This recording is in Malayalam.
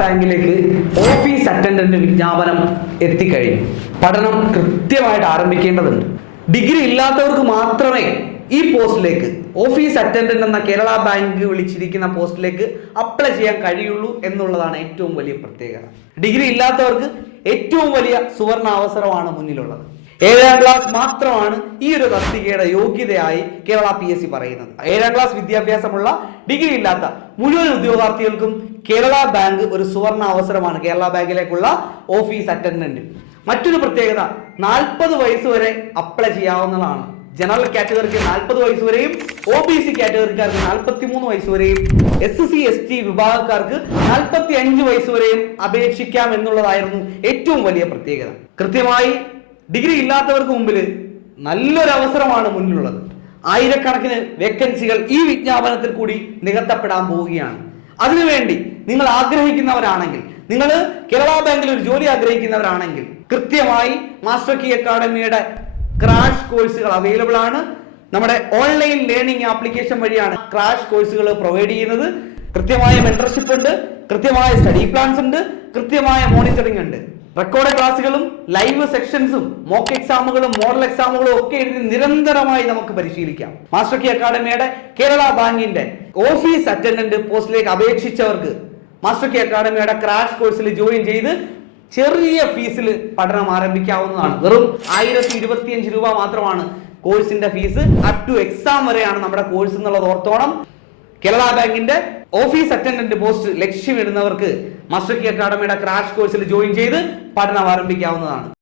ബാങ്കിലേക്ക് ഓഫീസ് അറ്റൻഡന്റ് വിജ്ഞാപനം എത്തിക്കഴിഞ്ഞു. പഠനം കൃത്യമായിട്ട് ആരംഭിക്കേണ്ടതുണ്ട്. ഡിഗ്രി ഇല്ലാത്തവർക്ക് മാത്രമേ ഈ പോസ്റ്റിലേക്ക് ഓഫീസ് അറ്റൻഡന്റ് എന്ന കേരള ബാങ്ക് വിളിച്ചിരിക്കുന്ന പോസ്റ്റിലേക്ക് അപ്ലൈ ചെയ്യാൻ കഴിയുള്ളൂ എന്നുള്ളതാണ് ഏറ്റവും വലിയ പ്രത്യേകത. ഡിഗ്രി ഇല്ലാത്തവർക്ക് ഏറ്റവും വലിയ സുവർണ അവസരമാണ് മുന്നിലുള്ളത്. ഏഴാം ക്ലാസ് മാത്രമാണ് ഈ ഒരു തസ്തികയുടെ യോഗ്യതയായി കേരള പി എസ് സി പറയുന്നത്. ഏഴാം ക്ലാസ് വിദ്യാഭ്യാസമുള്ള ഡിഗ്രി ഇല്ലാത്ത മുഴുവൻ ഉദ്യോഗാർത്ഥികൾക്കും കേരള ബാങ്ക് ഒരു സുവർണ അവസരമാണ് കേരള ബാങ്കിലേക്കുള്ള ഓഫീസ് അറ്റൻഡന്റ് മറ്റൊരു പ്രത്യേകത നാൽപ്പത് വയസ്സ് വരെ അപ്ലൈ ചെയ്യാവുന്നതാണ്. ജനറൽ കാറ്റഗറിക്ക് നാൽപ്പത് വയസ്സ് വരെയും ഒ ബി സി കാറ്റഗറിക്കാർക്ക് നാൽപ്പത്തി മൂന്ന് വയസ്സ് വരെയും എസ് സി എസ് ടി വിഭാഗക്കാർക്ക് നാൽപ്പത്തി അഞ്ച് വയസ്സ് വരെയും അപേക്ഷിക്കാം എന്നുള്ളതായിരുന്നു ഏറ്റവും വലിയ പ്രത്യേകത. കൃത്യമായി ഡിഗ്രി ഇല്ലാത്തവർക്ക് മുമ്പിൽ നല്ലൊരു അവസരമാണ് മുന്നിലുള്ളത്. ആയിരക്കണക്കിന് വേക്കൻസികൾ ഈ വിജ്ഞാപനത്തിൽ കൂടി നികത്തപ്പെടാൻ പോവുകയാണ്. അതിനുവേണ്ടി നിങ്ങൾ ആഗ്രഹിക്കുന്നവരാണെങ്കിൽ നിങ്ങൾ കേരള ബാങ്കിൽ ഒരു ജോലി ആഗ്രഹിക്കുന്നവരാണെങ്കിൽ കൃത്യമായി മാസ്റ്റർ കീ അക്കാഡമിയുടെ ക്രാഷ് കോഴ്സുകൾ അവൈലബിൾ ആണ്. നമ്മുടെ ഓൺലൈൻ ലേണിംഗ് ആപ്ലിക്കേഷൻ വഴിയാണ് ക്രാഷ് കോഴ്സുകൾ പ്രൊവൈഡ് ചെയ്യുന്നത്. കൃത്യമായ മെന്റർഷിപ്പ് ഉണ്ട് കൃത്യമായ സ്റ്റഡി പ്ലാൻസ് ഉണ്ട് കൃത്യമായ മോണിറ്ററിംഗ് ഉണ്ട്. റെക്കോർഡ് ക്ലാസ്സുകളും ലൈവ് സെക്ഷൻസും മോക്ക് എക്സാമുകളും മോഡൽ എക്സാമുകളും ഒക്കെ എഴുതി നിരന്തരമായി നമുക്ക് പരിശീലിക്കാം. മാസ്റ്റർ കി അക്കാഡമിയുടെ കേരള ബാങ്കിന്റെ ഓഫീസ് അറ്റൻഡന്റ് പോസ്റ്റിലേക്ക് അപേക്ഷിച്ചവർക്ക് മാസ്റ്റർ കി അക്കാഡമിയുടെ ക്രാഷ് കോഴ്സിൽ ജോയിൻ ചെയ്ത് ചെറിയ ഫീസിൽ പഠനം ആരംഭിക്കാവുന്നതാണ്. വെറും ആയിരത്തി ഇരുപത്തിയഞ്ച് രൂപ മാത്രമാണ് കോഴ്സിന്റെ ഫീസ് അപ് ടു എക്സാം വരെയാണ് നമ്മുടെ കോഴ്സ് എന്നുള്ളത്. ഓർത്തോണം. കേരള ബാങ്കിന്റെ ഓഫീസ് അറ്റൻഡന്റ് പോസ്റ്റ് ലക്ഷ്യമിടുന്നവർക്ക് മസ്റ്റർ കി അക്കാഡമിയുടെ ക്രാഷ് കോഴ്സിൽ ജോയിൻ ചെയ്ത് പഠനം ആരംഭിക്കാവുന്നതാണ്.